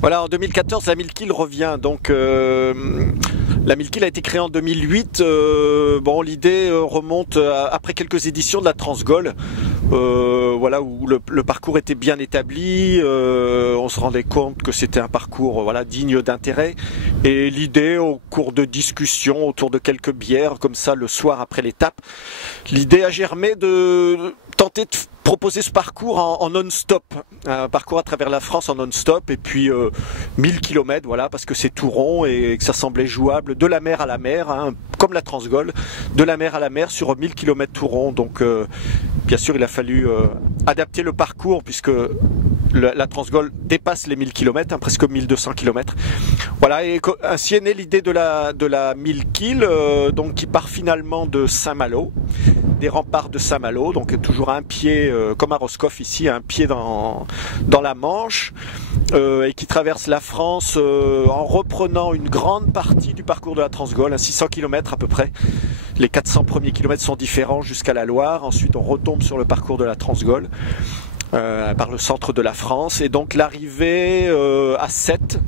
Voilà, en 2014, la 1000 kil revient. Donc, la 1000 kil a été créée en 2008. Bon, l'idée remonte après quelques éditions de la Transgol. Voilà, où le parcours était bien établi. On se rendait compte que c'était un parcours voilà, digne d'intérêt. Et l'idée, au cours de discussions autour de quelques bières, comme ça, le soir après l'étape, l'idée a germé de tenter de proposer ce parcours en non-stop, un parcours à travers la France en non-stop, et puis 1000 km, voilà, parce que c'est tout rond et que ça semblait jouable de la mer à la mer, hein, comme la Transgol, de la mer à la mer sur 1000 km tout rond. Donc bien sûr il a fallu adapter le parcours puisque la Transgol dépasse les 1000 km, hein, presque 1200 km. Voilà, et ainsi est née l'idée de la 1000 kil, donc qui part finalement de Saint-Malo, des remparts de Saint-Malo, donc toujours un pied, comme à Roscoff ici, un pied dans la Manche, et qui traverse la France en reprenant une grande partie du parcours de la Transgol, à 600 km à peu près. Les 400 premiers kilomètres sont différents jusqu'à la Loire, ensuite on retombe sur le parcours de la Transgol. Par le centre de la France, et donc l'arrivée à Sète,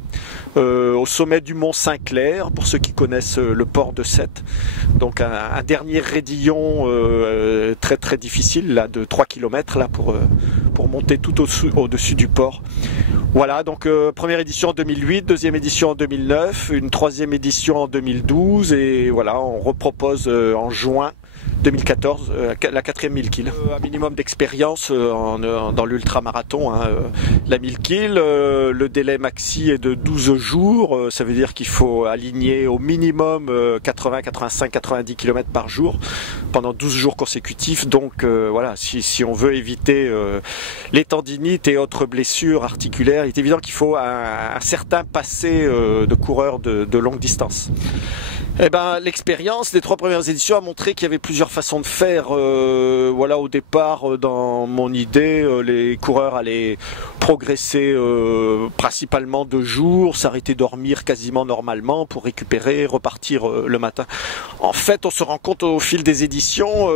au sommet du mont Saint-Clair, pour ceux qui connaissent le port de Sète, donc un dernier raidillon très très difficile là, de 3 km là, pour monter tout au-dessus du port. Voilà, donc première édition en 2008, deuxième édition en 2009, une troisième édition en 2012, et voilà, on repropose en juin 2014, la 4e 1000 kil. Un minimum d'expérience dans l'ultramarathon, hein, la 1000 kil, le délai maxi est de 12 jours, ça veut dire qu'il faut aligner au minimum 80, 85, 90 km par jour pendant 12 jours consécutifs. Donc voilà, si on veut éviter les tendinites et autres blessures articulaires, il est évident qu'il faut un certain passé de coureur de longue distance. Eh ben, l'expérience des 3 premières éditions a montré qu'il y avait plusieurs façons de faire. Voilà, au départ, dans mon idée, les coureurs allaient progresser principalement 2 jours, s'arrêter dormir quasiment normalement pour récupérer, repartir le matin. En fait, on se rend compte au fil des éditions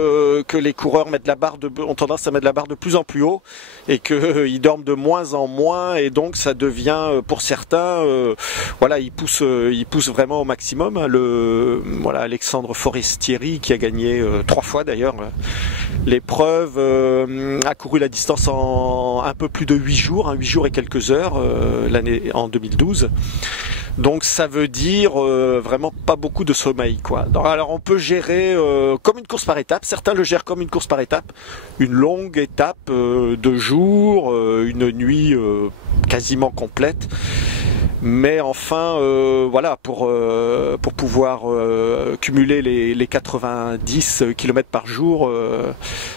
que les coureurs ont tendance à mettre la barre de plus en plus haut et qu'ils dorment de moins en moins, et donc ça devient, pour certains, voilà, ils poussent vraiment au maximum, hein. Voilà, Alexandre Forestieri, qui a gagné 3 fois d'ailleurs l'épreuve, a couru la distance en un peu plus de 8 jours, hein, 8 jours et quelques heures en 2012. Donc ça veut dire vraiment pas beaucoup de sommeil, quoi. Alors on peut gérer comme une course par étape, certains le gèrent comme une course par étape, une longue étape de jour, une nuit quasiment complète. Mais enfin, voilà, pour pouvoir cumuler les 90 km par jour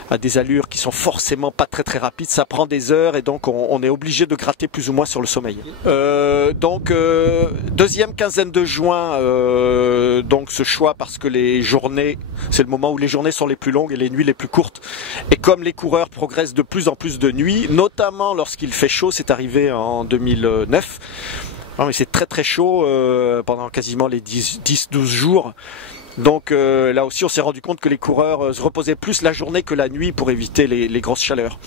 à des allures qui sont forcément pas très très rapides, ça prend des heures, et donc on est obligé de gratter plus ou moins sur le sommeil. Donc deuxième quinzaine de juin, donc ce choix parce que les journées, c'est le moment où les journées sont les plus longues et les nuits les plus courtes. Et comme les coureurs progressent de plus en plus de nuits, notamment lorsqu'il fait chaud, c'est arrivé en 2009. Non, mais c'est très très chaud pendant quasiment les 10-12 jours. Donc là aussi on s'est rendu compte que les coureurs se reposaient plus la journée que la nuit pour éviter les grosses chaleurs.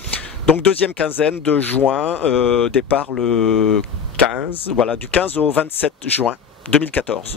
Donc deuxième quinzaine de juin, départ le 15, voilà, du 15 au 27 juin 2014.